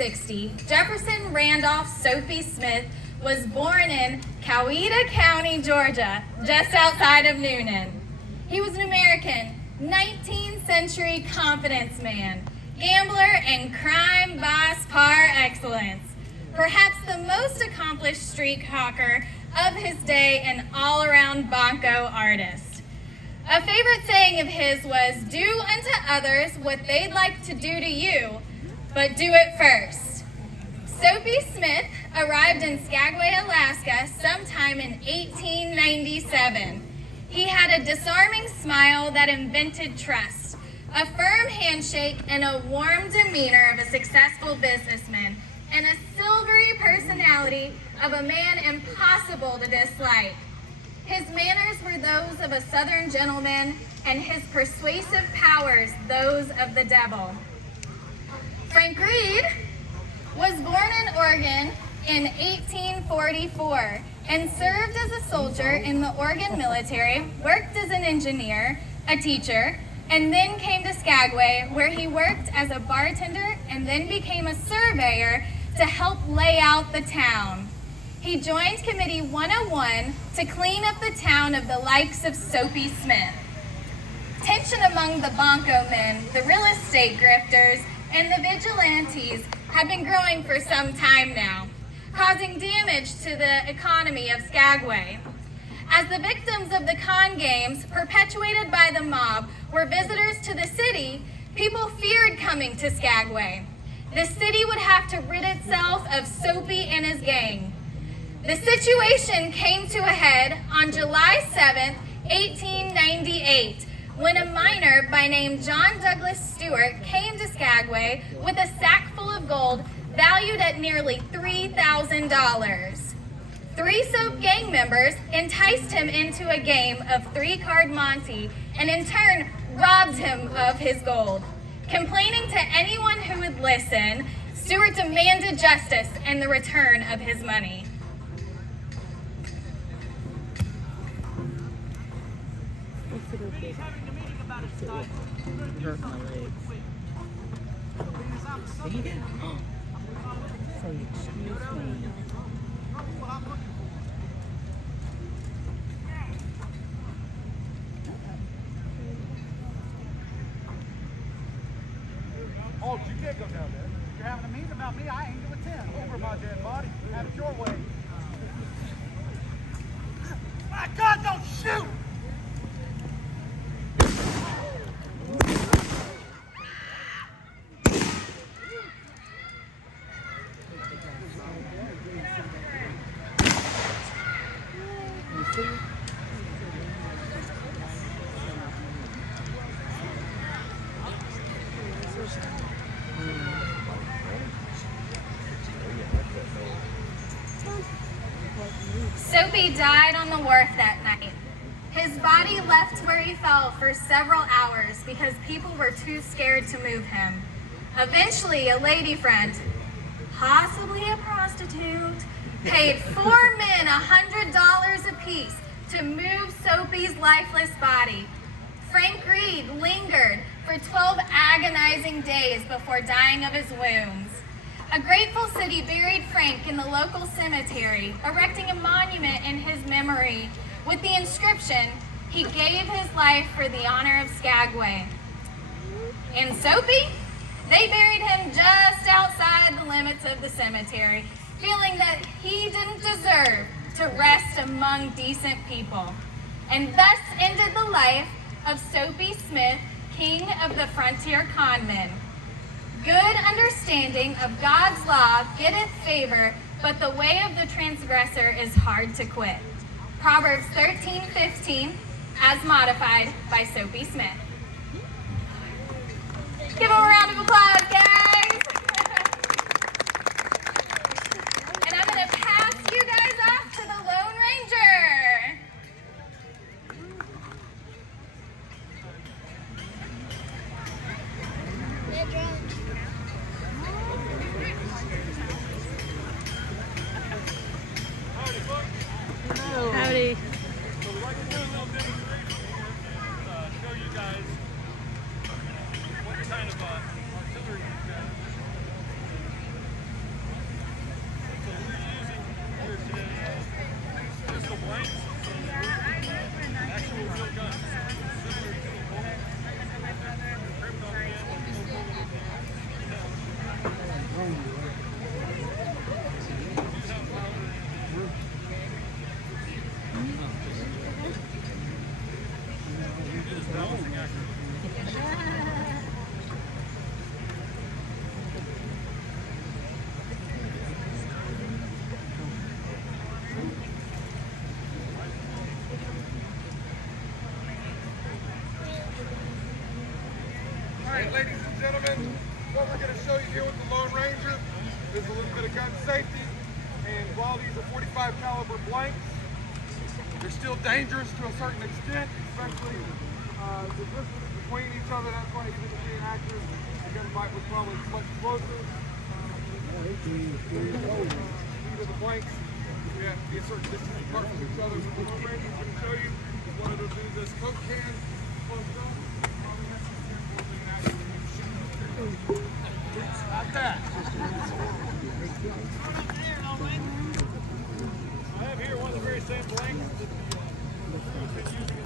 1860, Jefferson Randolph Soapy Smith was born in Coweta County, Georgia, just outside of Noonan. He was an American 19th century confidence man, gambler, and crime boss par excellence. Perhaps the most accomplished street hawker of his day and all-around bonko artist. A favorite saying of his was, "Do unto others what they'd like to do to you, but do it first." Soapy Smith arrived in Skagway, Alaska sometime in 1897. He had a disarming smile that invented trust, a firm handshake, and a warm demeanor of a successful businessman, and a silvery personality of a man impossible to dislike. His manners were those of a Southern gentleman, and his persuasive powers those of the devil. Frank Reed was born in Oregon in 1844 and served as a soldier in the Oregon military, worked as an engineer, a teacher, and then came to Skagway, where he worked as a bartender and then became a surveyor to help lay out the town. He joined Committee 101 to clean up the town of the likes of Soapy Smith. Tension among the bonko men, the real estate grifters, and the vigilantes had been growing for some time now, causing damage to the economy of Skagway. As the victims of the con games, perpetuated by the mob, were visitors to the city, people feared coming to Skagway. The city would have to rid itself of Soapy and his gang. The situation came to a head on July 7th, 1898, when a miner by name John Douglas Stewart came to Skagway with a sack full of gold valued at nearly $3,000. 3 Soap gang members enticed him into a game of 3-card Monte and in turn robbed him of his gold. Complaining to anyone who would listen, Stewart demanded justice and the return of his money. He's having a meeting about his style. Hurt my legs. See that? So excuse me. Oh, you can't go down there. You're having a meeting about me. I ain't to attend. Over my dead body. Have it your way. My God, don't shoot! Soapy died on the wharf that night. His body left where he fell for several hours because people were too scared to move him. Eventually, a lady friend, possibly a prostitute, paid 4 men $100 apiece to move Soapy's lifeless body. Frank Reed lingered for 12 agonizing days before dying of his wounds. A grateful city buried Frank in the local cemetery, erecting a monument in his memory with the inscription, "He gave his life for the honor of Skagway." In Soapy, they buried him just outside the limits of the cemetery, feeling that he didn't deserve to rest among decent people. And thus ended the life of Soapy Smith, king of the frontier conmen. Good understanding of God's law getteth favor, but the way of the transgressor is hard to quit. Proverbs 13:15, as modified by Soapy Smith. Give him a round of applause, guys! And I'm going to pass you guys off to the Lone Ranger. Howdy. So we'd like to do a little demonstration here, show you guys what kind of artillery we've got. There's a little bit of gun safety, and while these are 45 caliber blanks, they're still dangerous to a certain extent, especially the distance between each other. That's why even if being accurate, the gunfight was probably much closer. These are the blanks. We have to be a certain distance apart from each other. So the long range is going to show you is what it'll do this Coke can close up. Not that. I have here one of the very same blanks that the crew's been using.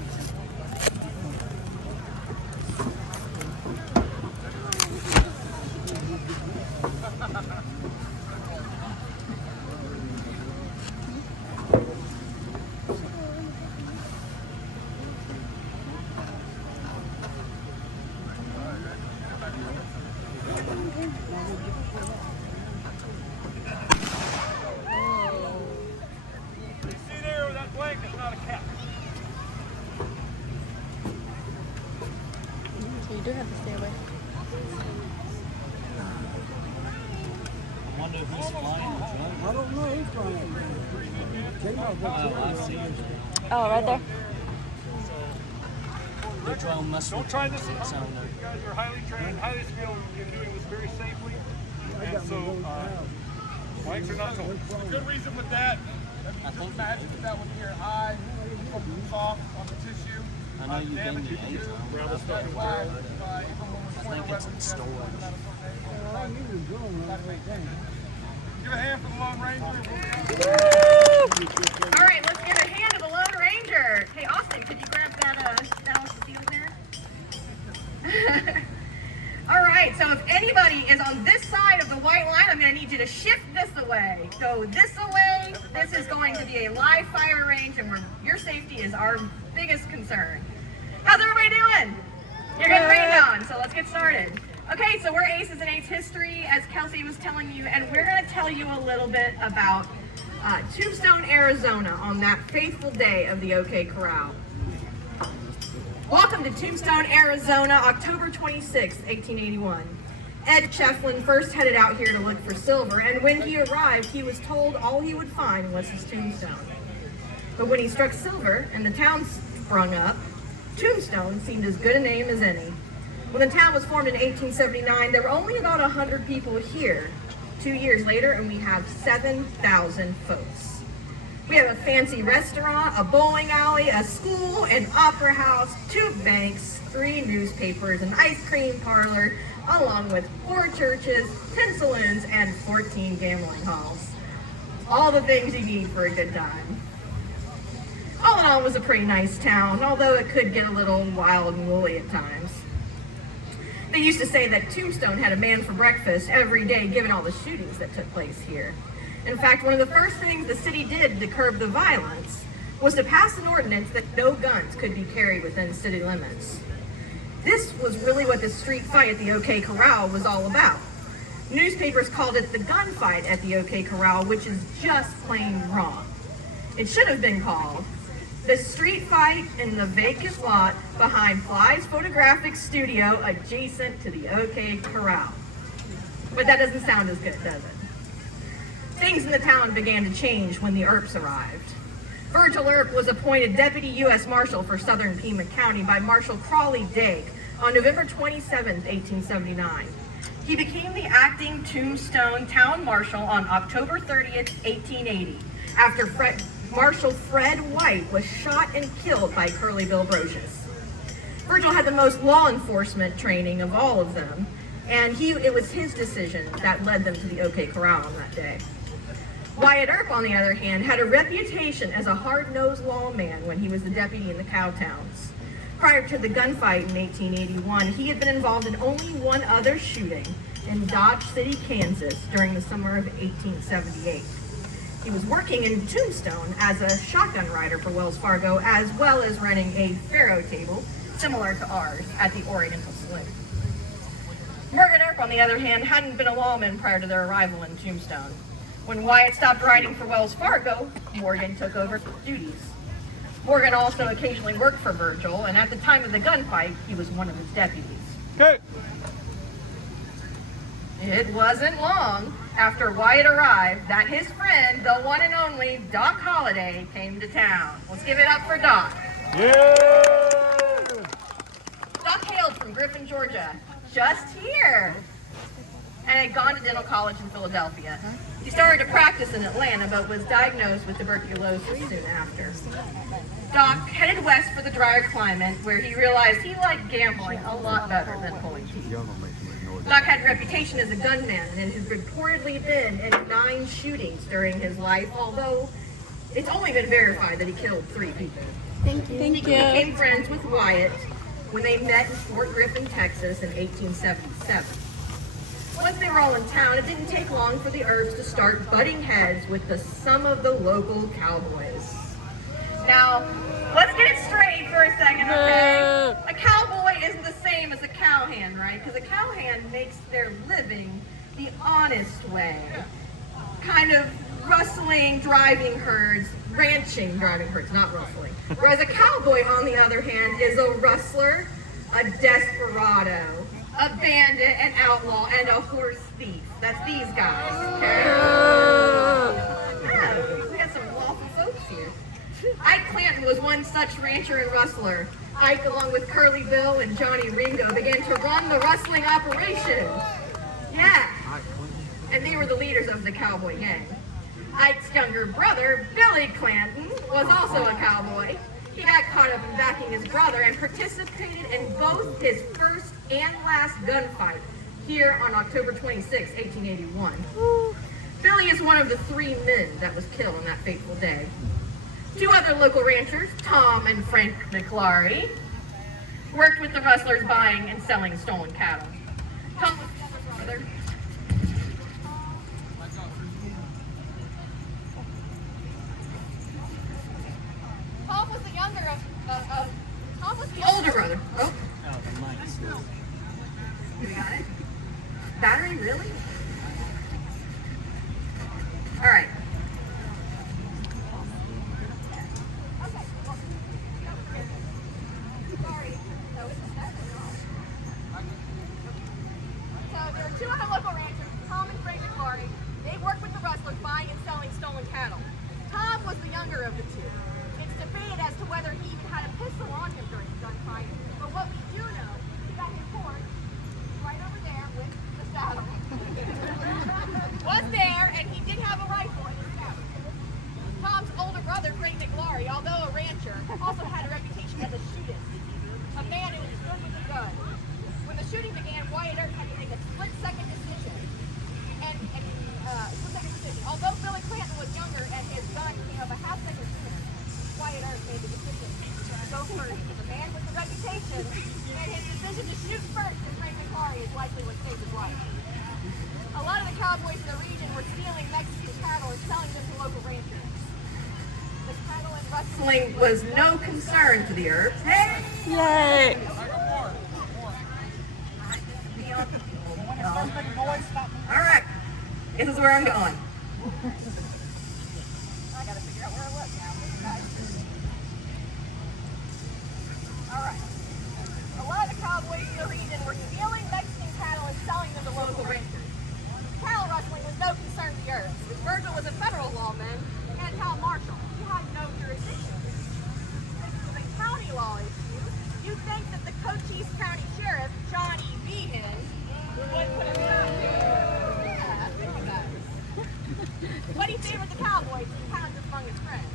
So you do have to stay away. I wonder who's flying the drone. I don't know who's flying. Oh, I see. Oh, right there. The drone must Don't try this at sound home. You guys are highly trained, highly skilled in doing this very safely. And so, blanks are not told. The good reason with that, imagine if that was near your eye, soft on the tissue. I know you've been to Asia. That's why, I think it's in storage. give a hand for the Lone Ranger. All right, let's give a hand to the Lone Ranger. Hey, Austin, could you grab that LCD over there? All right, so if anybody is on this side of the white line, I'm going to need you to shift this away. Go this away. This is going to be a live fire range, and your safety is our biggest concern. How's everybody doing? You're getting rained on, so let's get started. Okay, so we're Aces and Eights history, as Kelsey was telling you, and we're going to tell you a little bit about Tombstone, Arizona, on that faithful day of the OK Corral. Welcome to Tombstone, Arizona, October 26, 1881. Ed Shefflin first headed out here to look for silver, and when he arrived, he was told all he would find was his tombstone. But when he struck silver and the town sprung up, Tombstone seemed as good a name as any. When the town was formed in 1879, there were only about 100 people here. 2 years later, and we have 7,000 folks. We have a fancy restaurant, a bowling alley, a school, an opera house, 2 banks, 3 newspapers, an ice cream parlor, along with 4 churches, 10 saloons, and 14 gambling halls. All the things you need for a good time. All in all, it was a pretty nice town, although it could get a little wild and woolly at times. They used to say that Tombstone had a man for breakfast every day, given all the shootings that took place here. In fact, one of the first things the city did to curb the violence was to pass an ordinance that no guns could be carried within city limits. This was really what the street fight at the OK Corral was all about. Newspapers called it the gunfight at the OK Corral, which is just plain wrong. It should have been called the street fight in the vacant lot behind Fly's photographic studio adjacent to the OK Corral. But that doesn't sound as good, does it? Things in the town began to change when the Earps arrived. Virgil Earp was appointed Deputy U.S. Marshal for Southern Pima County by Marshal Crawley Dake on November 27, 1879. He became the acting Tombstone Town Marshal on October 30th, 1880, after Marshal Fred White was shot and killed by Curly Bill Brocious. Virgil had the most law enforcement training of all of them, and it was his decision that led them to the OK Corral on that day. Wyatt Earp, on the other hand, had a reputation as a hard-nosed lawman when he was the deputy in the cow towns. Prior to the gunfight in 1881, he had been involved in only one other shooting in Dodge City, Kansas during the summer of 1878. He was working in Tombstone as a shotgun rider for Wells Fargo, as well as running a faro table, similar to ours, at the Oriental Saloon. Morgan Earp, on the other hand, hadn't been a lawman prior to their arrival in Tombstone. When Wyatt stopped riding for Wells Fargo, Morgan took over duties. Morgan also occasionally worked for Virgil, and at the time of the gunfight, he was one of his deputies. Okay. It wasn't long after Wyatt arrived that his friend, the one and only Doc Holliday, came to town. Let's give it up for Doc. Yeah! Doc hailed from Griffin, Georgia, just here, and had gone to dental college in Philadelphia. He started to practice in Atlanta, but was diagnosed with tuberculosis soon after. Doc headed west for the drier climate, where he realized he liked gambling a lot better than pulling teeth. Doc had a reputation as a gunman and has reportedly been in 9 shootings during his life, although it's only been verified that he killed 3 people. Thank you. He became friends with Wyatt when they met in Fort Griffin, Texas in 1877. Once they were all in town, it didn't take long for the Earps to start butting heads with some of the local cowboys. Now, let's get it straight for a second, okay? A cowboy isn't the same as a cowhand, right? Because a cowhand makes their living the honest way. Kind of rustling, driving herds, ranching, driving herds, not rustling. Whereas a cowboy, on the other hand, is a rustler, a desperado, a bandit, an outlaw, and a horse thief. That's these guys, okay? Yeah, we got some lawful folks here. Ike Clanton was one such rancher and rustler. Ike, along with Curly Bill and Johnny Ringo, began to run the rustling operation. Yeah, and they were the leaders of the cowboy gang. Ike's younger brother, Billy Clanton, was also a cowboy. He got caught up in backing his brother and participated in both his first and last gunfight here on October 26, 1881. Billy is one of the 3 men that was killed on that fateful day. 2 other local ranchers, Tom and Frank McLaury, worked with the rustlers buying and selling stolen cattle. Tom was the younger brother. Tom was the younger Tom was the older brother. Oh. We got it? Battery, really? All right. So there were 2 other local ranchers, Tom and Frank McLaury. They worked with the rustlers buying and selling stolen cattle. Tom was the younger of the 2. It's debated as to whether he even had a pistol on him during the gunfight, but what we do know is that his horse, right over there with the saddle, was there, and he did have a rifle in his saddle. Tom's older brother, Frank McLaury, although a rancher, also had a reputation as a shootist, a man who was good with a gun. When the shooting began, Wyatt Earp had to make a split-second decision. Although Billy Clanton was younger and his gun came up a half-second sooner, Wyatt Earp made the decision to go first. The man with the reputation, and his decision to shoot first in Frank McLaury is likely what saved his life. A lot of the cowboys in the region were stealing Mexican cattle and selling them to local ranchers. The cattle and rustling was no concern to the Earps. Hey! Yay! All right, this is where I'm going. I gotta figure out where I was now. All right. A lot of the cowboys in the region were stealing Mexican cattle and selling them to local ranchers. Cattle rustling was no concern to the Earps. Virgil was a federal lawman and town marshal. He had no jurisdiction. This was a county law issue. You'd think that the Cochise County Sheriff, Johnny Behan, would put a stop to it. Yeah, think about it. But he favored the cowboys and pounded among his friends.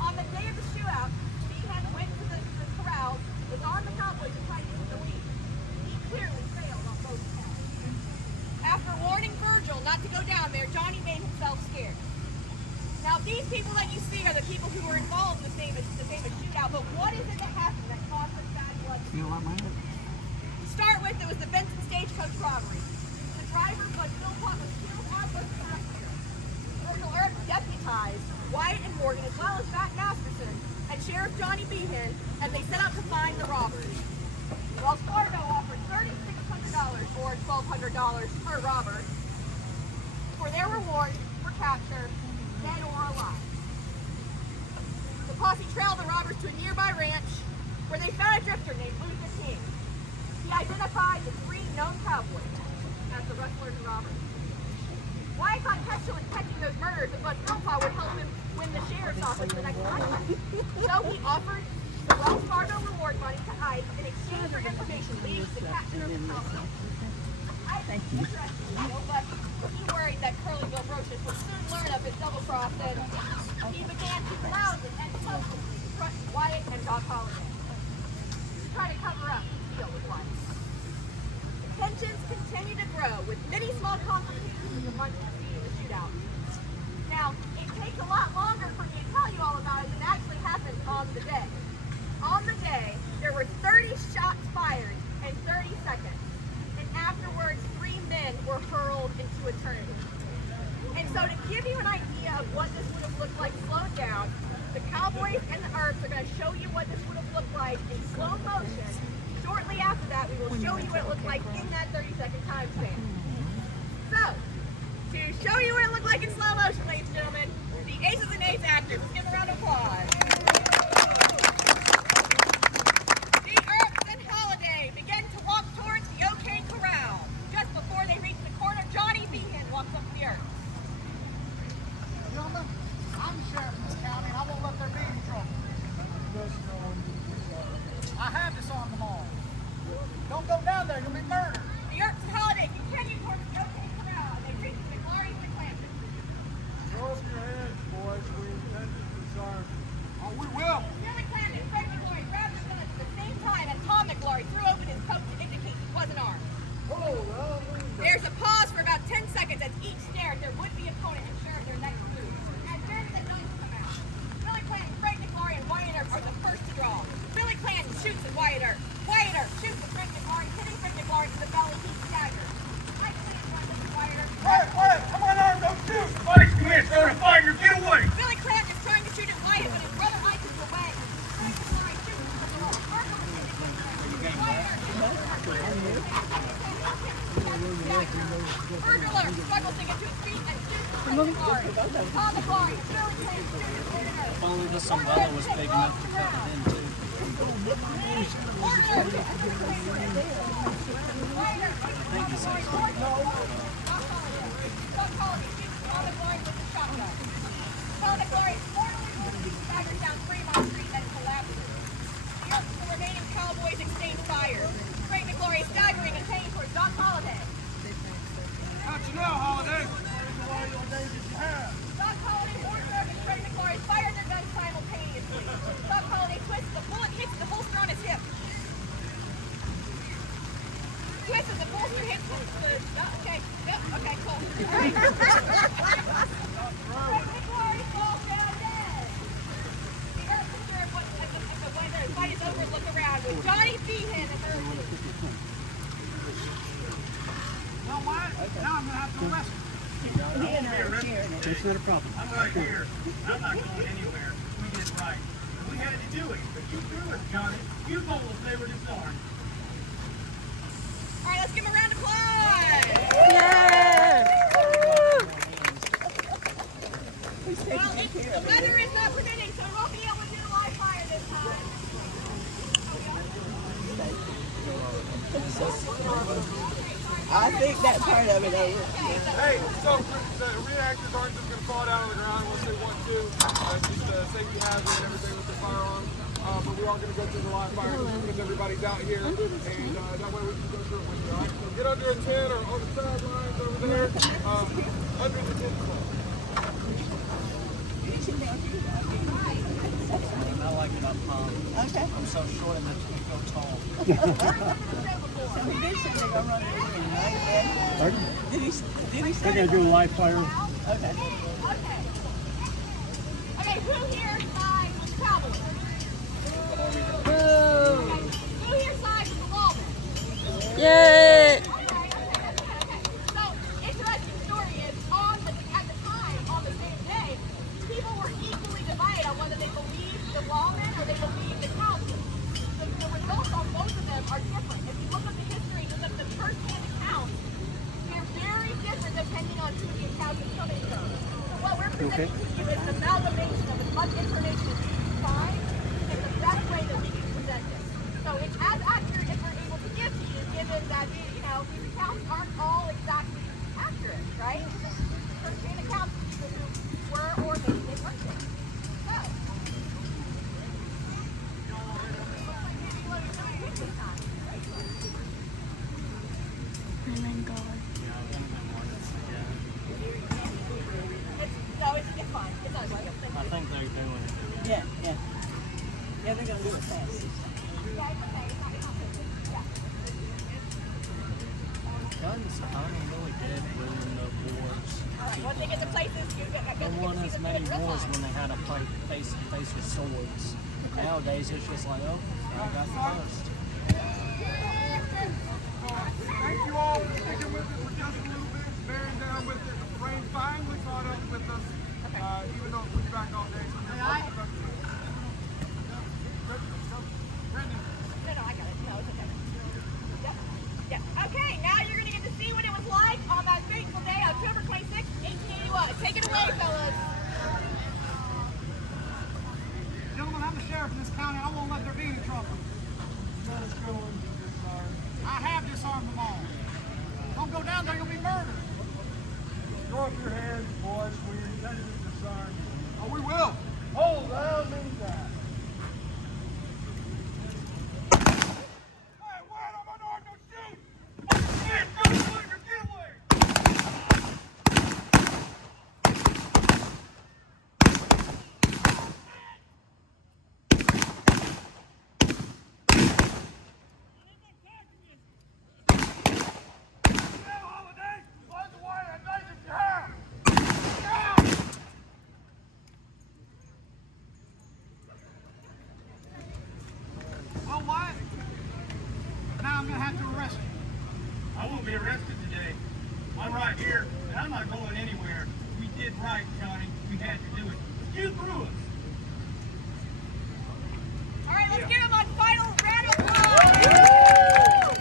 On the day of the shootout, Behan went to the corral, was on the cowboys and tried to get the lead. He clearly failed on both counts. After warning Virgil not to go down there, Johnny made himself scarce. Now, these people that you see are the people who were involved in the famous shootout, but what is it that happened that caused such bad blood? To start with, it was the Benson Stagecoach robbery. The driver, Bud Philpott, was killed on both passengers. Virgil Earp deputized Wyatt and Morgan, as well as Matt Masterson, and Sheriff Johnny Behan, and they set out to find the robbers. Wells Fargo offered $3,600 or $1,200 per robber for their reward for capture, dead or alive. The posse trailed the robbers to a nearby ranch where they found a drifter named Luther King. He identified the 3 known cowboys as the rustlers and robbers. Wyatt thought catching those murderers of Bud Philpott would help him win the sheriff's office the next time. So he offered the Wells Fargo reward money to ICE in exchange for information leading to the capture of the felon. ICE was interested, but he worried that Curlyville Roaches would soon learn of his double cross, and he began to loudly and publicly trust Wyatt and Doc Holliday. To try to cover up his deal with Wyatt. Tensions continue to grow with many small complications among the scene of the shootout. Now, it takes a lot longer for me to tell you all about it than actually happened on the day. On the day, there were 30 shots fired in 30 seconds, and afterwards, 3 men were hurled into eternity. And so to give you an idea of what this would have looked like slowed down, the Cowboys and the Earps are going to show you what this would have looked like in slow motion. Shortly after that, we will show you what it looked like in that 30-second time span. So, to show you what it looked like in slow motion, ladies and gentlemen, the Aces and Eights actors. Let's give them a round of applause. The Earps and Holliday begin to walk towards the OK Corral. Just before they reach the corner, Johnny Behan walks up to the Earps. Gentlemen, I'm the sheriff of this county, and I won't let there be any trouble. I have disarmed them all. Don't go down there, you'll be murdered. The Earps and Holliday continue towards the OK Corral. They reach the glorious McClanahan. Throw up your hands, boys. We intend to disarm. Oh, we will. Billy Clanton and Fred McGlory grabbed their guns at the same time as Tom McGlory threw open his coat to indicate he wasn't armed. There's a pause for about 10 seconds as each stare at their would-be opponent ensures their next move. And then the guns come out. Billy Clanton, Fred McGlory, and Wyatt Earp are the first to draw. Billy Clanton shoots at Wyatt Earp. Wyatt Earp shoots at Fred McGlory, hitting Fred McGlory in the belly. He staggers. I can't run with Wyatt Earp. Quiet! Come on, Arm, don't shoot! Buddies, come here, start a fire, get away! Billy Clanton is trying to shoot at Wyatt, but his brother Ike is away. Fred McGlory shoots at the wall. Virgil is hitting Billy Clanton. Wyatt Earp shoots at Virgil Earp struggles to get to his feet and shoots at Fred McGlory. Tom McGlory, Billy Clanton shoots at Wyatt Earp. If only this umbrella was big enough to fit it in, too. The remaining Cowboys exchange fire. Frank McGlory is staggering and heading towards Doc Holliday. How'd you know, Holiday? Doc Holliday, Warden Earp, and Frank McGlory fire their guns simultaneously. Doc Holliday twists, the bullet hits the holster on his hip. Twists as the bolster hits the... okay, yep, okay, cool. All right. Frank McGlory falls down dead. The Earps observe when the fight is over, look around with Johnny Behan and Earp. Well, Wyatt, now I'm going to have to arrest you. It's not a problem. I'm right here. I'm not going anywhere. We did right. We had to do it, but you threw us, Johnny. You told us they were disarmed. All right, let's give him a round of applause. Well, the weather is not permitting, so we won't be able to do live fire this time. I think that part of it over. Hey, so the reactors aren't just going to fall down on the ground unless they want to. Just safety hazard and everything with the firearms. But we are going to go through the live fire because everybody's out here. And that way we can go through it with you, all right? So get under a tent or on the sidelines over there. Under the tent club. I like it up palm. Okay. I'm so short and I feel tall. So he did say they're going to run it again, right? Ed? Pardon? Did he They're say going to do a live fire. Okay. Okay, who here sides with Cowboys? Okay, who here sides with the Lawmen? Yay! So, interesting story is, at the time, on the same day, people were equally divided on whether they believed the lawmen or they believed the Cowboys. The results on both of them are different. If you look at the history, look at the first-hand accounts, they're very different depending on who the accounts are coming from. So what we're presenting to you is an amalgamation of as much information as we can find in the best way that we can present it. So it's as accurate as we're able to give to you, given that, these accounts aren't all exact Once they get to places, you get They to won see as them many doing real wars life. when they had to fight face to face with swords. Nowadays, it's just like, oh, I got first. Thank you all for sticking with it for just a little bit, bearing down with it. The rain finally caught up with us, even though it was back all day. So No, I got it. No, it's okay. Yep. Yeah. Okay, now you're going to get to see what it was like on that fateful day, October 26th, 1881. Take it away, fellas. Gentlemen, I'm the sheriff in this county. I won't let there be any trouble. I have disarmed them all. Don't go down there, you'll be murdered. Throw up your hands, boys, when you're intended to disarm. Oh, we will. Hold down, means that. Hey, wait, I'm on arm, don't shoot! Hey, don't shoot, get away! Holiday, find the wire and knife if you have! Well, what? Now I'm going to have to arrest you. I won't be arrested today. I'm right here, and I'm not going anywhere. We did right, Johnny. We had to do it. You threw us. All right, let's give him a final round of applause.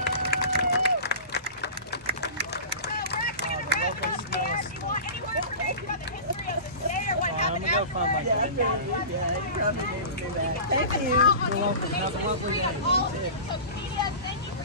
So we're actually going to wrap it up there. If you want any more information about the history of this day or what I'm happened gonna go find my afterwards, dad. Yeah, he probably needs me back. Thank you. out on You're welcome. information Have a lovely history day. of all of the social media. Thank you for